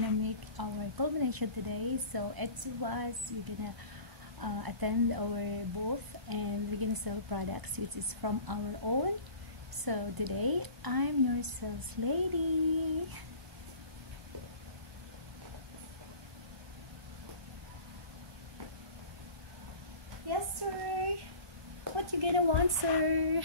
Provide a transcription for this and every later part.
gonna make our culmination today. So it's was we're gonna attend our booth and we're gonna sell products which is from our own. So today I'm your sales lady. Yes sir, what you gonna want sir?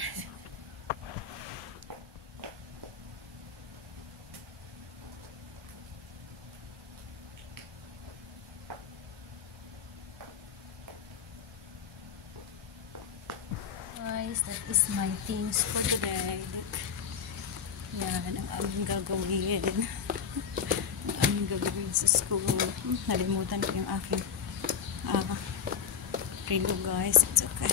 Guys, that is my things for today. Yan, ang aming gagawin. Ang aming gagawin sa school. Nalimutan ko yung aking relo guys. It's okay.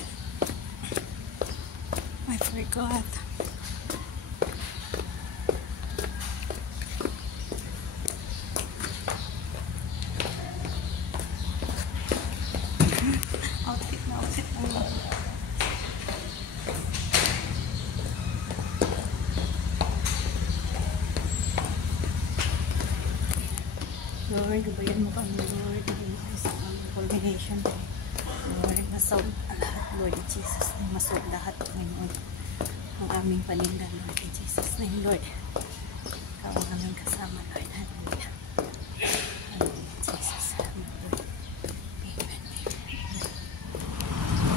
I forgot. Outfit na. Lord, gabayan mo kami, Lord. Gabayan mo sa aming culmination. Lord, masold lahat, Lord Jesus. Masold lahat ngayon. Ang aming paninda, Lord Jesus. Lord, ikaw ang aming kasama, Lord. Hallelujah. Hallelujah, Jesus. Lord. Amen.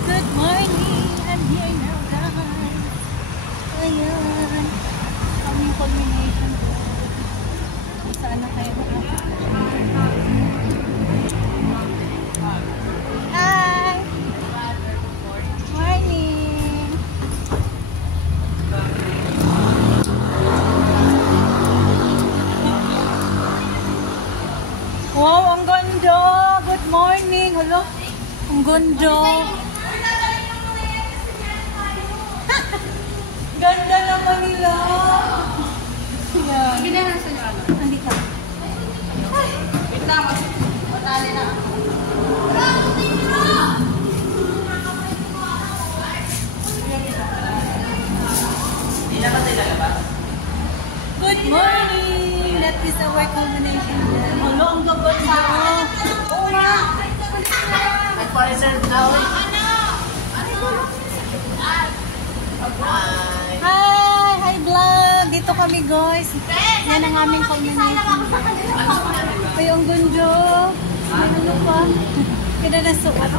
Good morning! I'm here now, guys. Ayan. Aming culmination, Lord. Sana kayo Hi! Morning! Wow, ang ganda! Good morning! Hello? Ang ganda! Ganda naman nila! Yan. Ginahan sa nyo ano? Nandito. Wait lang, matali na. Good morning! That is our culmination. Hello, ang gaganda. Oh, yeah. May pa-reserve now. Hi vlog! Dito kami guys. Yan ang aming culmination. Ay, ang ganda. May ano pa. Kaya na suot.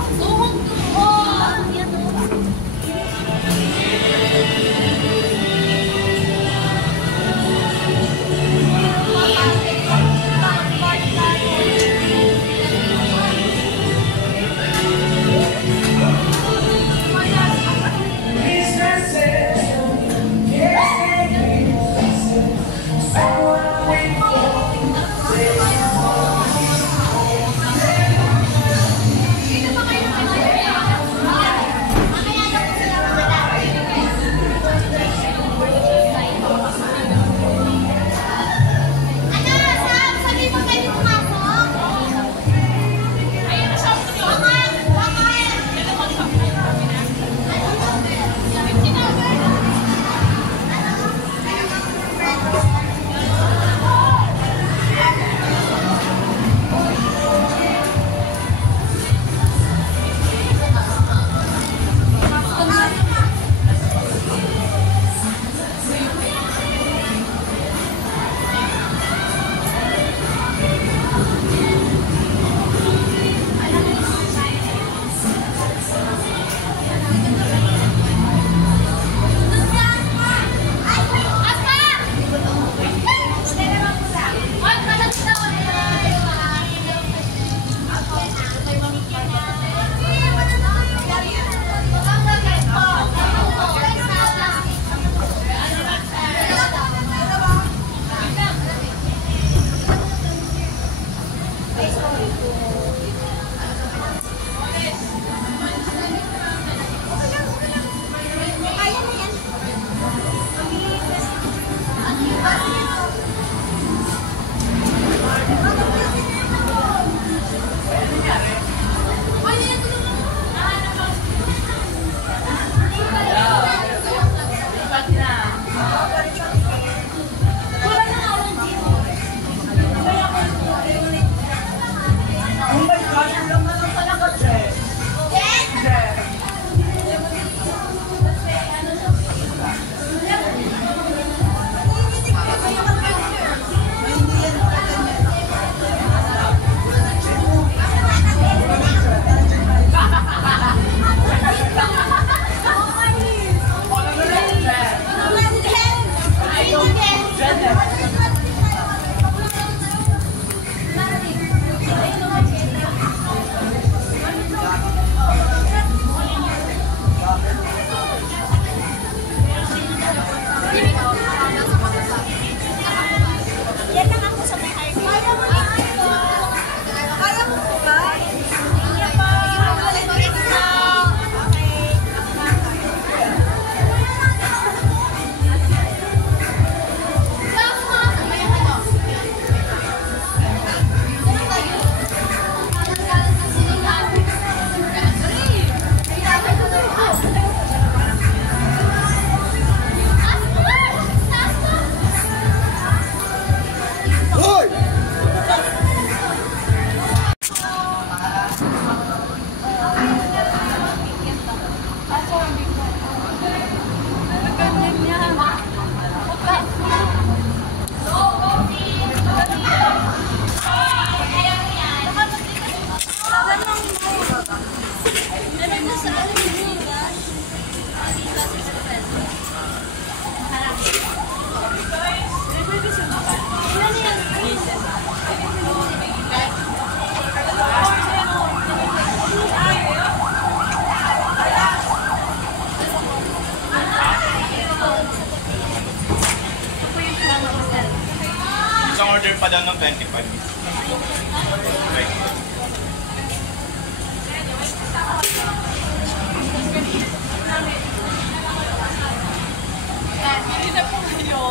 Hindi na po kayo.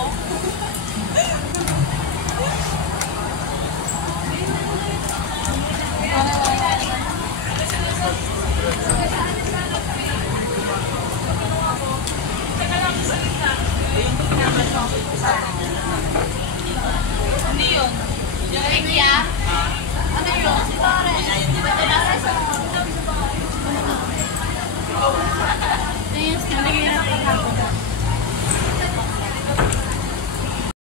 Ano